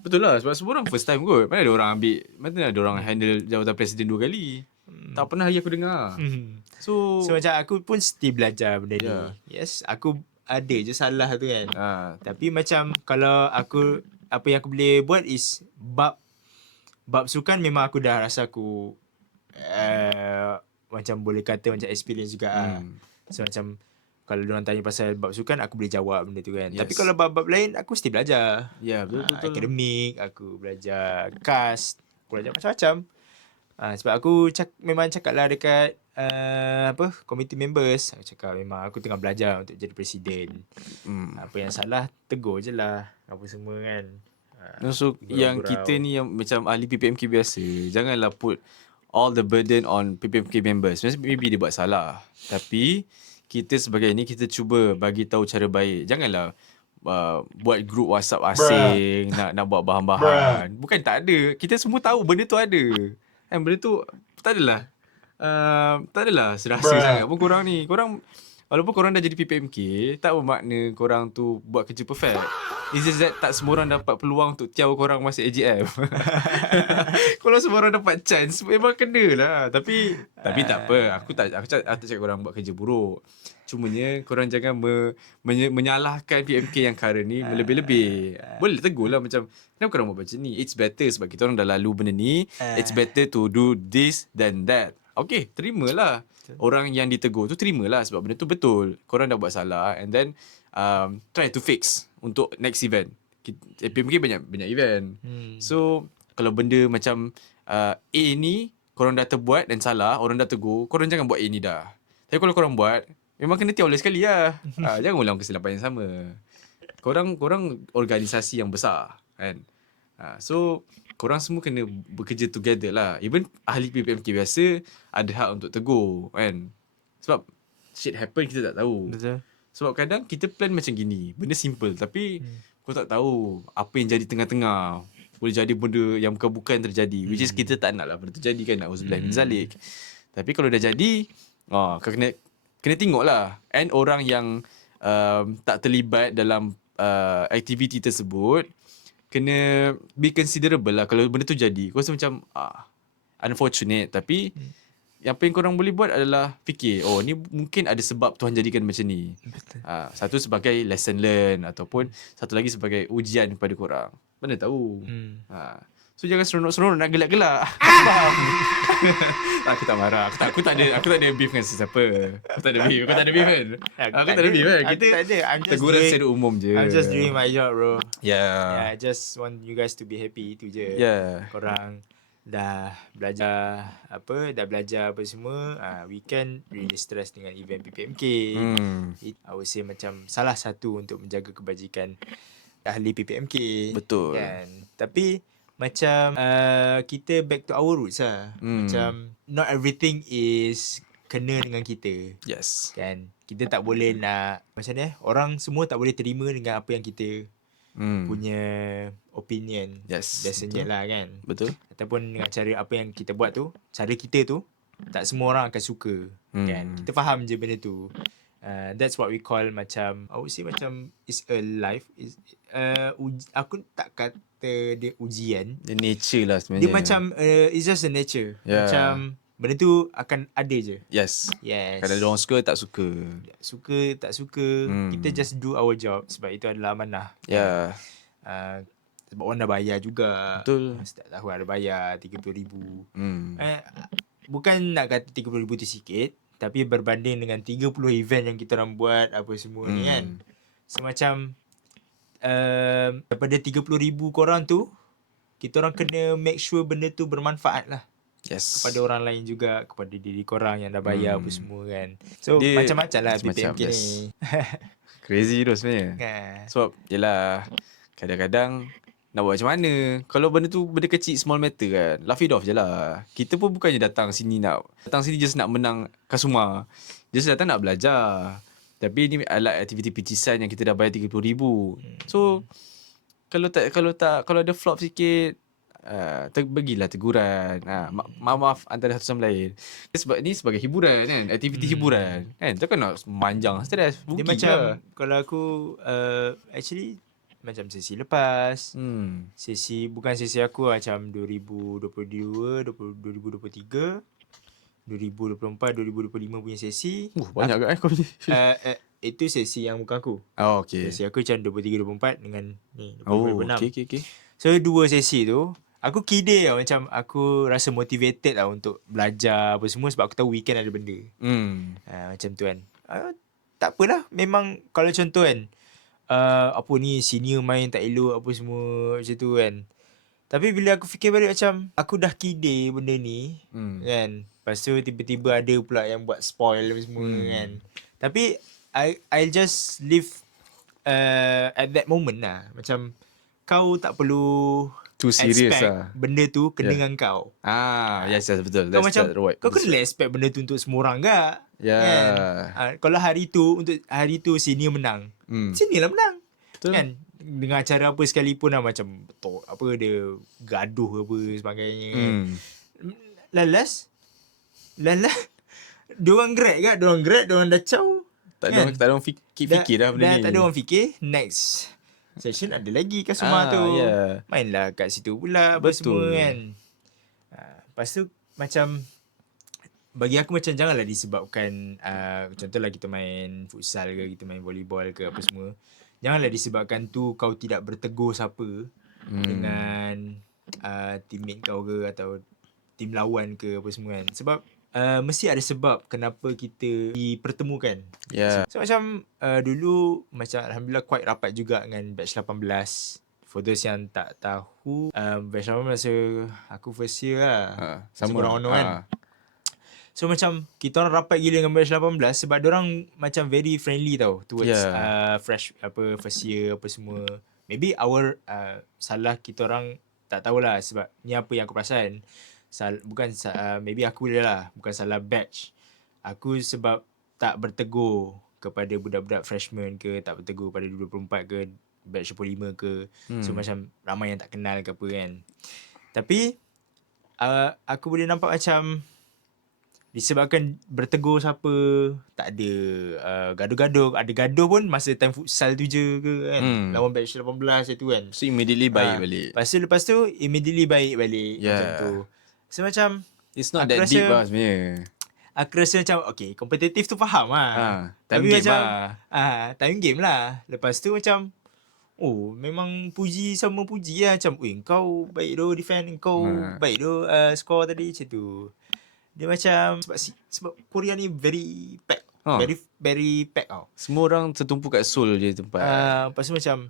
Betul lah, sebab semua orang first time kot. Mana ada orang handle jawatan presiden 2 kali. Tak pernah lagi aku dengar. So macam aku pun still belajar benda ni. Yes, aku ada je salah tu kan. Tapi macam kalau aku, apa yang aku boleh buat is bab sukan memang aku dah rasa aku macam boleh kata macam experience juga. So macam kalau diorang tanya pasal bab sukan, aku boleh jawab benda tu kan. Tapi kalau bab-bab lain, aku mesti belajar. Betul. Akademik, aku belajar cast, aku belajar macam-macam. Sebab aku memang cakap lah dekat committee members. Aku cakap memang aku tengah belajar untuk jadi presiden. Apa yang salah tegur je lah apa semua kan. So yang kita ni yang macam ahli PPMK biasa, janganlah put all the burden on PPMK members. Maybe dia buat salah, tapi kita sebagai ni kita cuba bagi tahu cara baik. Janganlah buat group WhatsApp asing, nak buat bahan-bahan. Bukan tak ada. Kita semua tahu benda tu ada. Kan benda tu tak adalah serasa sangat pun korang ni. Walaupun korang dah jadi PPMK, tak bermakna korang tu buat kerja perfect. It's just that tak semua orang dapat peluang untuk tiaw korang masuk AGM. Kalau semua orang dapat chance, memang kena lah. Tapi tak apa. Aku tak cakap korang buat kerja buruk. Cumanya korang jangan menyalahkan PMK yang current ni lebih-lebih. Boleh tegur lah macam, kenapa korang buat macam ni? It's better sebab kita orang dah lalu benda ni. It's better to do this than that. Okay, terimalah. Orang yang ditegur tu terimalah sebab benda tu betul. Korang dah buat salah and then try to fix untuk next event. PMK banyak event. So kalau benda macam A ni korang dah terbuat dan salah, orang dah tegur, korang jangan buat A ni dah. Tapi kalau korang buat, memang kena tiaw sekali lah. Jangan ulang kesilapan yang sama. Korang organisasi yang besar kan. So korang semua kena bekerja together lah. Even ahli PPMK biasa ada hak untuk tegur kan. Sebab shit happen kita tak tahu. Betul. Sebab kadang kita plan macam gini, benda simple tapi kau tak tahu apa yang jadi tengah-tengah. Boleh jadi benda yang bukan terjadi. Which is kita tak nak lah benda tu jadi kan. Na'udzubillah min zalik. Tapi kalau dah jadi, kau kena tengok lah. And orang yang tak terlibat dalam aktiviti tersebut, kena be considerable lah. Kalau benda tu jadi, kau rasa macam unfortunate. Tapi apa yang korang boleh buat adalah fikir, ni mungkin ada sebab Tuhan jadikan macam ni. Satu sebagai lesson learn ataupun satu lagi sebagai ujian kepada korang. Mana tahu. So jangan seronok-seronok nak gelak-gelak. Aku tak marah. Aku tak ada beef dengan sesiapa. Aku tak ada beef kan. Aku tak ada beef kan. Kita tak ada. teguran secara umum je. I'm just doing my job, bro. Yeah. I just want you guys to be happy, itu je. Yeah. Korang dah belajar apa semua, weekend really stress dengan event PPMK. I would say macam salah satu untuk menjaga kebajikan ahli PPMK. Betul. Kan? Tapi macam kita back to our roots lah. Macam not everything is kena dengan kita. Yes. Kan? Kita tak boleh nak macam ni, orang semua tak boleh terima dengan apa yang kita punya opinion. Yes. Biasanya betul. lah kan. Betul. Ataupun dengan cara apa yang kita buat tu, cara kita tu tak semua orang akan suka. Kan? Kita faham je benda tu. That's what we call macam, I would say macam it's a life. Aku tak kata dia ujian. The nature lah sebenarnya. Dia macam it's just a nature. Yeah. Macam benda tu akan ada je. Yes. Yes. Kadang orang suka tak suka. Suka tak suka, kita just do our job sebab itu adalah amanah. Ya. Sebab orang dah bayar juga. Betul. Setiap tahun ada bayar RM30,000. Bukan nak kata RM30,000 tu sikit, tapi berbanding dengan 30 event yang kita orang buat apa semua ni kan. Semacam daripada 30,000 korang tu, kita orang kena make sure benda tu bermanfaat lah. Yes. Kepada orang lain juga, kepada diri korang yang dah bayar apa semua kan. So Dia macam-macam lah macam-macam, PPMK yes. ni. Crazy tu sebenarnya. Kan. Sebab yelah, kadang-kadang nak buat macam mana. Kalau benda tu benda kecil, small matter kan, laugh it off je lah. Kita pun bukannya datang sini just nak menang Kasuma. Just datang nak belajar. Tapi ni adalah aktiviti picisan yang kita dah bayar RM30,000. So kalau ada flop sikit, bagilah teguran. Maaf antara satu sama lain. Sebab ni sebagai hiburan kan, aktiviti hiburan kan. Takkan nak manjang stres. Dia macam kalau aku actually macam sesi lepas. Bukan sesi aku macam 2022, 2023, 2024, 2025 punya sesi. Banyak kan kau punya. Itu sesi yang bukan aku. Oh, okay. Sesi aku macam 23, 24 dengan ni 20, Oh, 26. okay. So dua sesi tu aku kidih tau, macam aku rasa motivated lah untuk belajar apa semua sebab aku tahu weekend ada benda. Macam tu kan. Tak apalah, memang kalau contoh kan, apa ni senior main tak elok apa semua macam tu kan. Tapi bila aku fikir balik macam aku dah kide benda ni kan. Lepas tu tiba-tiba ada pula yang buat spoil semua kan. Tapi I'll just live at that moment lah. Macam kau tak perlu Too serious expect lah. benda tu kena dengan kau. Yes, betul. Kau That's macam right. kau kena expect benda tu untuk semua orang gak. Yeah. Kan? Kalau hari tu senior menang. Senior lah menang. Betul. Kan? Dengan cara apa sekalipun lah macam apa dia gaduh apa sebagainya kan. Lalas diorang grab, diorang dah caw. Tak kan? ada orang fikir dah benda ni. Tak ada orang fikir. Next session ada lagi kat rumah tu. Yeah. Mainlah kat situ pula apa semua kan. Lepas tu macam bagi aku macam janganlah disebabkan contohlah kita main futsal ke, kita main volleyball ke apa semua. Janganlah disebabkan tu kau tidak bertegur siapa dengan teammate kau ke atau tim lawan ke apa semua kan. Sebab mesti ada sebab kenapa kita dipertemukan. Yeah. So macam dulu macam Alhamdulillah quite rapat juga dengan batch 18. For those yang tak tahu, batch 18 masa aku first year lah. Sama Kurang kan. So macam kita orang rapat gila dengan batch 18 sebab diorang macam very friendly tau towards fresh first year apa semua. Maybe our salah kita orang tak tahulah sebab ni apa yang aku perasan. Maybe aku lah bukan salah batch. Aku sebab tak bertegur kepada budak-budak freshman ke, tak bertegur pada 24 ke, batch 25 ke. So macam ramai yang tak kenal ke apa kan. Tapi aku boleh nampak macam disebabkan bertegur siapa, tak ada gaduh-gaduh. Ada gaduh pun masa time futsal tu je ke kan. Lawan batch 18 itu kan. So immediately baik balik. Lepas tu immediately baik balik macam tu. So macam it's not that deep lah sebenarnya. Aku rasa macam okay, kompetitif tu faham lah. Time Tapi game macam lah. time game lah. Lepas tu macam memang puji sama puji lah. Macam kau baik tu defend, kau baik tu score tadi macam tu. Dia macam sebab Korea ni very pack. Very pack tau. Semua orang tertumpu kat Seoul je tempat. Lepas tu macam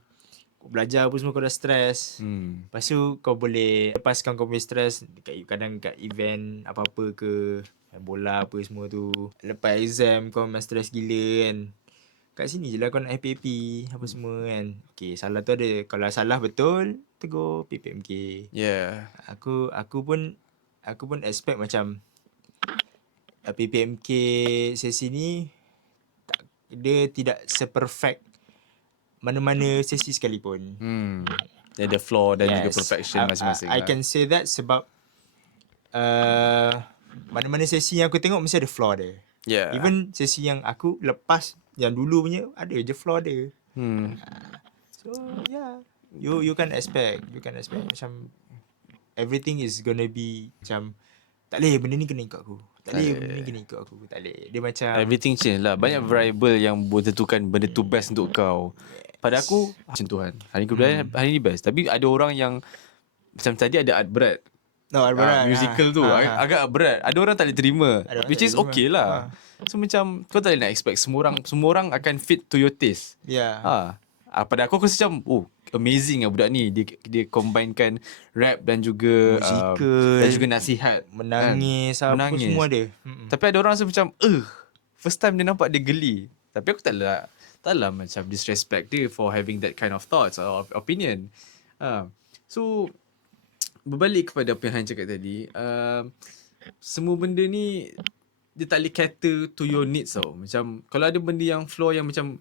kau belajar apa semua kau dah stress. Lepas tu kau boleh lepaskan kau punya stress kadang kat event apa-apa ke, main bola apa semua tu. Lepas exam kau memang stress gila kan. Kat sini je lah kau nak happy-happy apa semua kan. Okay, salah tu ada. Kalau salah betul, tegur PPMK. Yeah. Aku pun expect macam PPMK sesi ni dia tidak seperfect mana-mana sesi sekalipun. Dia ada flaw dan juga perfection masing-masing. I can say that sebab mana-mana sesi yang aku tengok mesti ada flaw dia. Yeah. Even sesi yang aku lepas yang dulu punya ada je flaw dia. So yeah, you can expect macam everything is gonna be macam tak boleh benda ni kena ikut aku. Tak boleh benda ni kena ikut aku. Tak boleh. Dia macam everything change lah. Banyak variable yang boleh tentukan benda tu best untuk kau. Pada aku macam Tuhan. Hari kebudayaan hari ni best. Tapi ada orang yang macam tadi ada art berat. Musical tu agak berat. Ada orang tak boleh terima. Which is okay lah. So macam kau tak boleh nak expect semua orang akan fit to your taste. Yeah. Pada aku rasa macam amazing lah budak ni. Dia combinekan rap dan juga musical dan juga nasihat. Menangis apa semua ada. Tapi ada orang rasa macam first time dia nampak dia geli. Tapi aku taklah macam disrespect dia for having that kind of thoughts or opinion. So berbalik kepada apa yang Han cakap tadi, semua benda ni dia tak boleh cater to your needs tau. Macam kalau ada benda yang flaw yang macam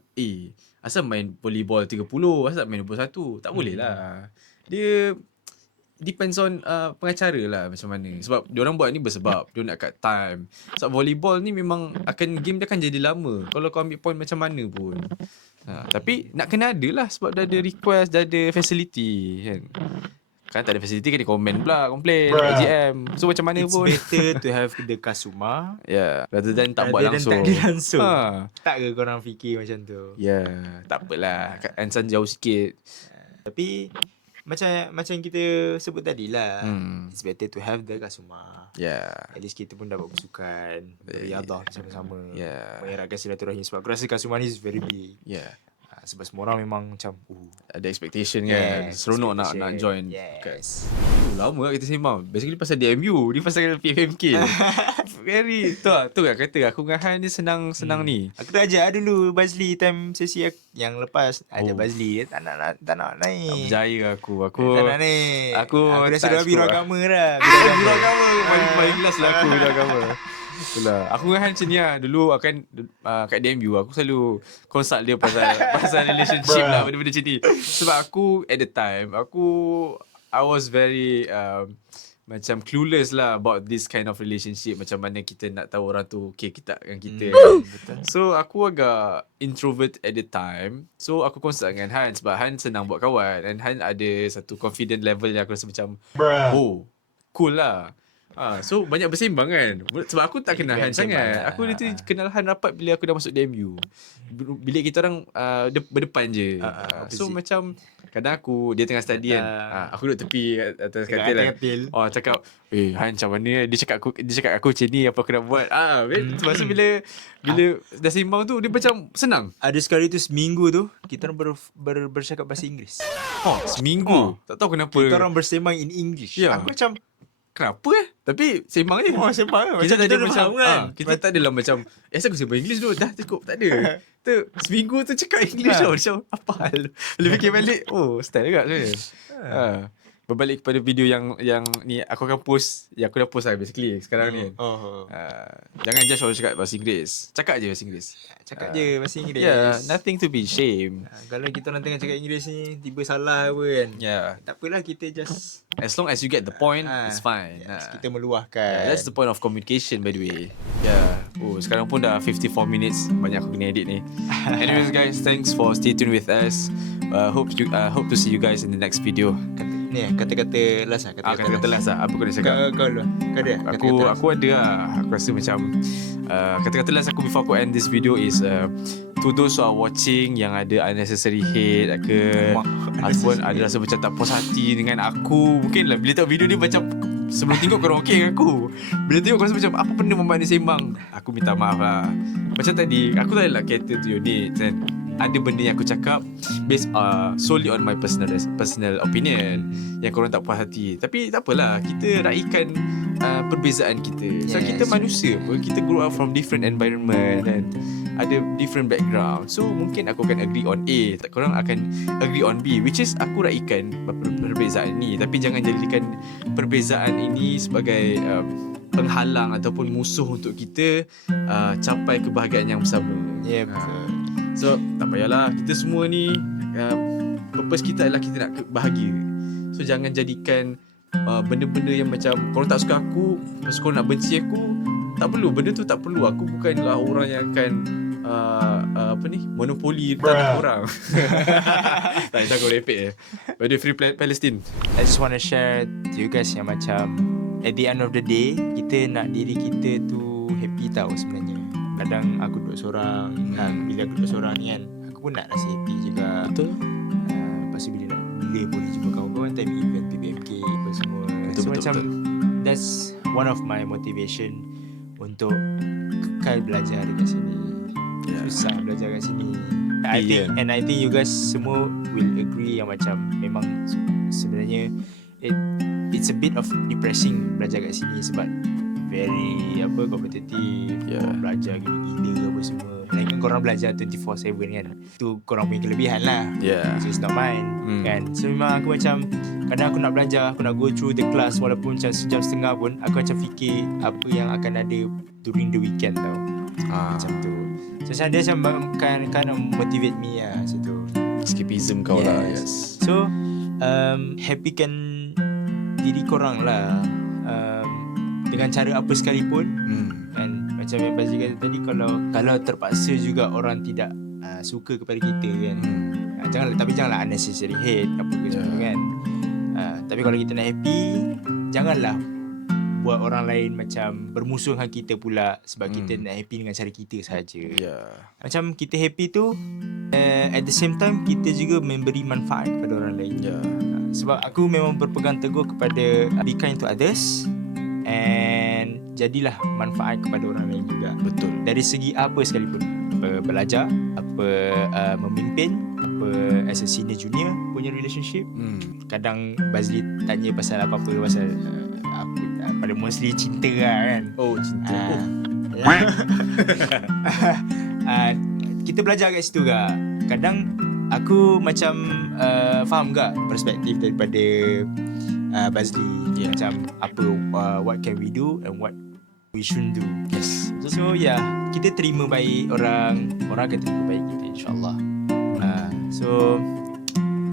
asal main volleyball 30, asal main 21, tak boleh lah. Dia depends on pengacara lah macam mana. Sebab diorang buat ni bersebab dia nak cut time. Sebab volleyball ni memang game dia akan jadi lama kalau kau ambil point macam mana pun. Tapi nak kena ada lah sebab dah ada request, dah ada facility kan. Kan tak ada facility kan dia complain GM. So macam mana pun it's better to have the Kasuma rather than tak buat langsung. Tak ada langsung. Tak ke korang fikir macam tu? Tak apalah. Ansan jauh sikit. Tapi macam kita sebut tadi lah, it's better to have the Kasuma. At least kita pun dapat bersukan, beriadah sama-sama, mengeratkan silaturahim. Sebab aku rasa Kasuma ni is very big. Sebab semua orang memang macam Ada expectation kan. Seronok nak join. Yes. Lama lah kita sembang. Basically pasal DMU. Ni pasal PFMK. Very tu lah kata aku dengan Han ni senang ni. Aku dah ajak dulu Bazli time sesi yang lepas. Ajak Bazli, dia tak nak Tak naik. berjaya aku. Tak nak naik. Aku dah tak sudah biro suka. agama dah. Biro agama. Paling last lah aku biro agama. Itulah. Aku dengan Han macam ni lah. Dulu akan kat DMU aku selalu consult dia pasal relationship lah, benda-benda macam ni. Sebab aku at the time I was very macam clueless lah about this kind of relationship. Macam mana kita nak tahu orang tu okay kita dengan kita. So aku agak introvert at the time. So aku consult dengan Han sebab Han senang buat kawan. And Han ada satu confident level yang aku rasa macam cool lah. So banyak bersembang kan. Sebab aku tak kenal Han sangat. Aku ni tu kenal Han rapat bila aku dah masuk DMU. Bilik kita orang berdepan je. So macam kadang dia tengah study kan. Aku duduk tepi atas katil lah. Cakap Han macam mana. Dia cakap aku macam ni apa aku nak buat. Sebab tu bila dah sembang tu dia macam senang. Ada sekali tu seminggu tu kita orang bercakap bahasa Inggeris. Seminggu. Tak tahu kenapa. Kita orang bersembang in English. Aku macam kenapa Tapi sembang je. Sembang. Kita tak ada macam faham kan. kita tak adalah macam aku sembang English dulu. Dah cukup. Tak ada. Tu seminggu tu cakap English tau. Macam apa hal. Bila fikir balik style juga sebenarnya. Berbalik kepada video yang ni aku akan post. Yang aku dah post lah basically sekarang ni. Jangan judge orang cakap bahasa Inggeris. Cakap je bahasa Inggeris. Cakap je bahasa Inggeris. Nothing to be ashamed. Kalau kita orang tengah cakap Inggeris ni tiba salah apa kan. Tak apalah, kita just as long as you get the point, it's fine. Kita meluahkan. That's the point of communication by the way. Sekarang pun dah 54 minutes. Banyak aku kena edit ni. Anyways guys, thanks for stay tuned with us. Hope to see you guys in the next video. Kata-kata last lah. Kata-kata last lah. Apa kau nak cakap? Kau dulu. Kau ada? Aku ada lah. Aku rasa macam kata-kata last aku before aku end this video is to those who are watching yang ada unnecessary hate ke ataupun ada rasa macam tak puas hati dengan aku. Mungkin lah bila tengok video ni macam sebelum tengok korang okay dengan aku. Bila tengok korang rasa macam apa benda membuat ni sembang, aku minta maaf lah. Macam tadi aku tak adalah cater to your needs kan. Ada benda yang aku cakap based solely on my personal opinion yang korang tak puas hati. Tapi tak apalah, kita raikan perbezaan kita. So kita manusia pun, kita grow up from different environment dan ada different background. So mungkin aku akan agree on A, korang akan agree on B, which is aku raikan perbezaan ni. Tapi jangan jadikan perbezaan ini sebagai penghalang ataupun musuh untuk kita capai kebahagiaan yang bersama. Betul. So tak payahlah, kita semua ni purpose kita adalah kita nak bahagia. So jangan jadikan benda-benda yang macam korang tak suka aku, lepas korang nak benci aku. Tak perlu, benda tu tak perlu. Aku bukanlah orang yang akan monopoli tanah orang. Tak, aku repek je. By the Free Palestine. I just want to share to you guys yang macam at the end of the day, kita nak diri kita tu happy tau sebenarnya. Kadang aku duduk seorang, bila aku duduk seorang ni kan, aku pun nak rasa happy juga. Betul. Lepas tu bila boleh jumpa kawan-kawan time event PBMK apa semua. Betul, macam betul. that's one of my motivation untuk kekal belajar dekat sini. Susah belajar kat sini. I think you guys semua will agree yang macam memang sebenarnya it's a bit of depressing belajar kat sini sebab very kompetitif. Belajar gila-gila apa semua. Lain kan korang belajar 24/7 kan. Tu korang punya kelebihan lah. So it's not mine kan. So memang aku macam kadang aku nak belajar, aku nak go through the class walaupun macam sejam setengah pun, aku macam fikir apa yang akan ada during the weekend tau. Macam tu. So macam dia macam kind of motivate me lah situ. Escapism kau lah. So happykan diri korang lah dengan cara apa sekalipun. Kan macam yang Bazli kata tadi, kalau terpaksa juga orang tidak suka kepada kita kan, janganlah unnecessary hate apa ke semua kan. Tapi kalau kita nak happy, janganlah buat orang lain macam bermusuh dengan kita pula sebab kita nak happy dengan cara kita sahaja. Macam kita happy tu at the same time kita juga memberi manfaat kepada orang lain. Sebab aku memang berpegang teguh kepada be kind to others and jadilah manfaat kepada orang lain juga. Betul. Dari segi apa sekalipun, apa belajar, apa memimpin, apa as a senior junior punya relationship. Kadang Bazli tanya pasal apa-apa pasal aku pada mostly cinta lah kan. Oh, cinta. Kita belajar kat situ ke. Kadang aku macam faham ke perspektif daripada Bazli. Macam apa what can we do and what we shouldn't do. Yes. So kita terima baik orang akan terima baik kita, insyaAllah. So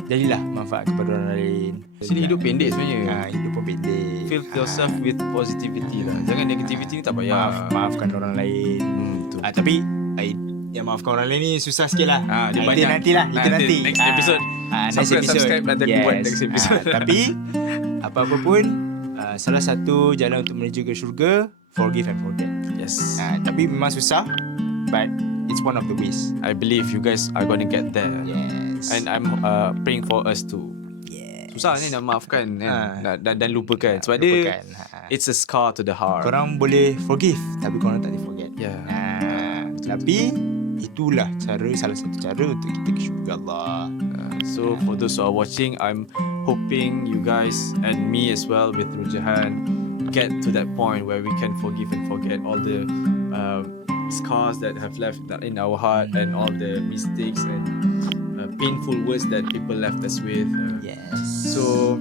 jadilah manfaat kepada orang lain. Sini hidup pendek sebenarnya. Hidup pun pendek. Fill yourself with positivity lah. Jangan negativity ni tak payah. Maafkan orang lain. Betul. Tapi yang maafkan orang lain ni susah sikit lah. Dia Itu banyak. nantilah. Itu nanti. Next episode. Subscribe nanti aku buat next episode. Tapi apa-apa pun, salah satu jalan untuk menuju ke syurga, forgive and forget. Yes. Tapi memang susah, but it's one of the ways. I believe you guys are going to get there. Yes. And I'm praying for us too. Yes. Susah ni nak maafkan kan? Dan lupakan. Sebab dia it's a scar to the heart. Korang boleh forgive, tapi korang tak boleh forget. Yeah. Tapi itulah salah satu cara untuk kita ke syurga Allah. So for those who are watching, I'm hoping you guys and me as well with Rujahan get to that point where we can forgive and forget all the scars that have left in our heart and all the mistakes and painful words that people left us with. Yes. So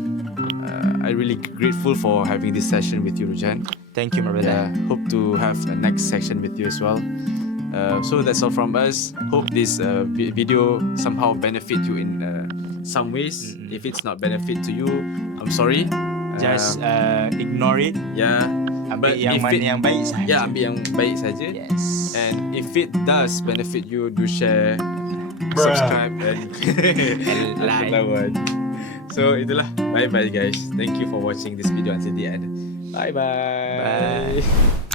I'm really grateful for having this session with you, Rujahan. Thank you, my brother. Hope to have a next section with you as well. So that's all from us. Hope this video somehow benefit you in some ways. If it's not benefit to you, I'm sorry. Just ignore it. Yeah. Ambil But yang if mana it- yang baik sahaja. Yeah, ambil yang baik saja. Yes. And if it does benefit you, do share, subscribe and like. So itulah. Bye bye guys. Thank you for watching this video until the end. Bye bye. Bye.